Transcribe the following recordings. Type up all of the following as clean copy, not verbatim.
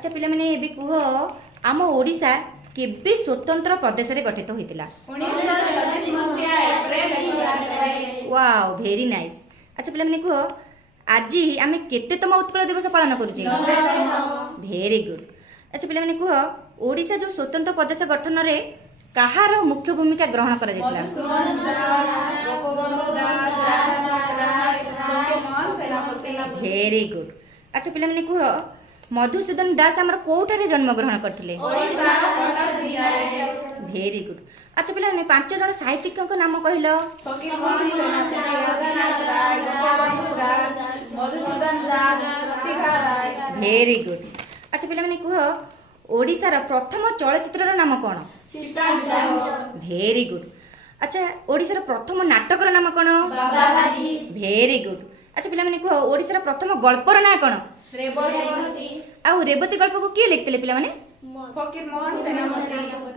अच्छा पिला माने एबे कुह आम ओडिशा केबे स्वतंत्र प्रदेश रे गठित होइतिला? 1936 मसीहा एप्रिल 11 वाओ वेरी नाइस। अच्छा पिला माने कुह आज आमे केतेतम उत्कल दिवस पालन करूचे? Very good. अच्छा पिला माने कुह ओडिशा जो स्वतंत्र प्रदेश गठन रे कहार मुख्य भूमिका ग्रहण करा जायतिला? Very good. अच्छा पिला माने कुह मधुसूदन दास हमर कोठारे जन्म ग्रहण करथिले? Very good. अच्छा पिला माने पांच जण साहित्यिकक नाम कहिलो? Very good. अच्छा पिला माने कुह ओडिशार प्रथम चलचित्रर नाम कोन? Very good. अच्छा ओडिशार प्रथम नाटकर नाम कोन? Very good. अच्छा पिला माने कुह ओडिशार प्रथम गल्पर ना कोन? आउ रेवती गल्प को किए लिखते पिला माने?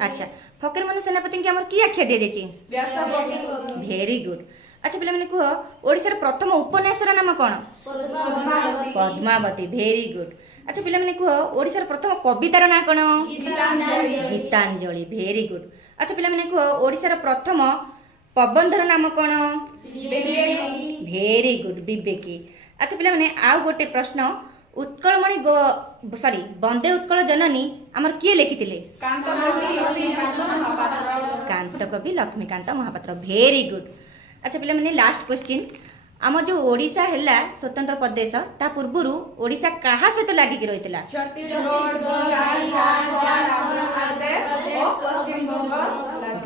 अच्छा फकीर मोहन सेनापति के हमर की आख्या दिया जायछि? Very good. अच्छा पिला माने कुह ओडिशार प्रथम उपन्यासर नाम कोन? पद्मावती। Very good. अच्छा पिला माने कुह ओडिशार प्रथम कवितार ना कोन? गीतांजलि। Very good. अच्छा पिला माने कुह ओडिशार प्रथम प्रबंधर नाम कोन? वेरी गुड विवेकी। अच्छा पिला माने आउ गोटे प्रश्न उत्कलमणि सॉरी वंदे उत्कल जननी हमर किए लिखिथिले? कांत कवि लक्ष्मीकांत महापात्र। Very good. अच्छा पिला माने लास्ट क्वेश्चन हमर जो ओडिशा हैला स्वतंत्र प्रदेश ता पूर्वरु ओडिशा कहा सहित लागि कि रहितला?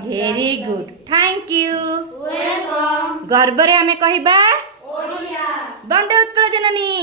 Very good thank you. गर्व रे हमें कहिबा वंदे उत्कल जननी।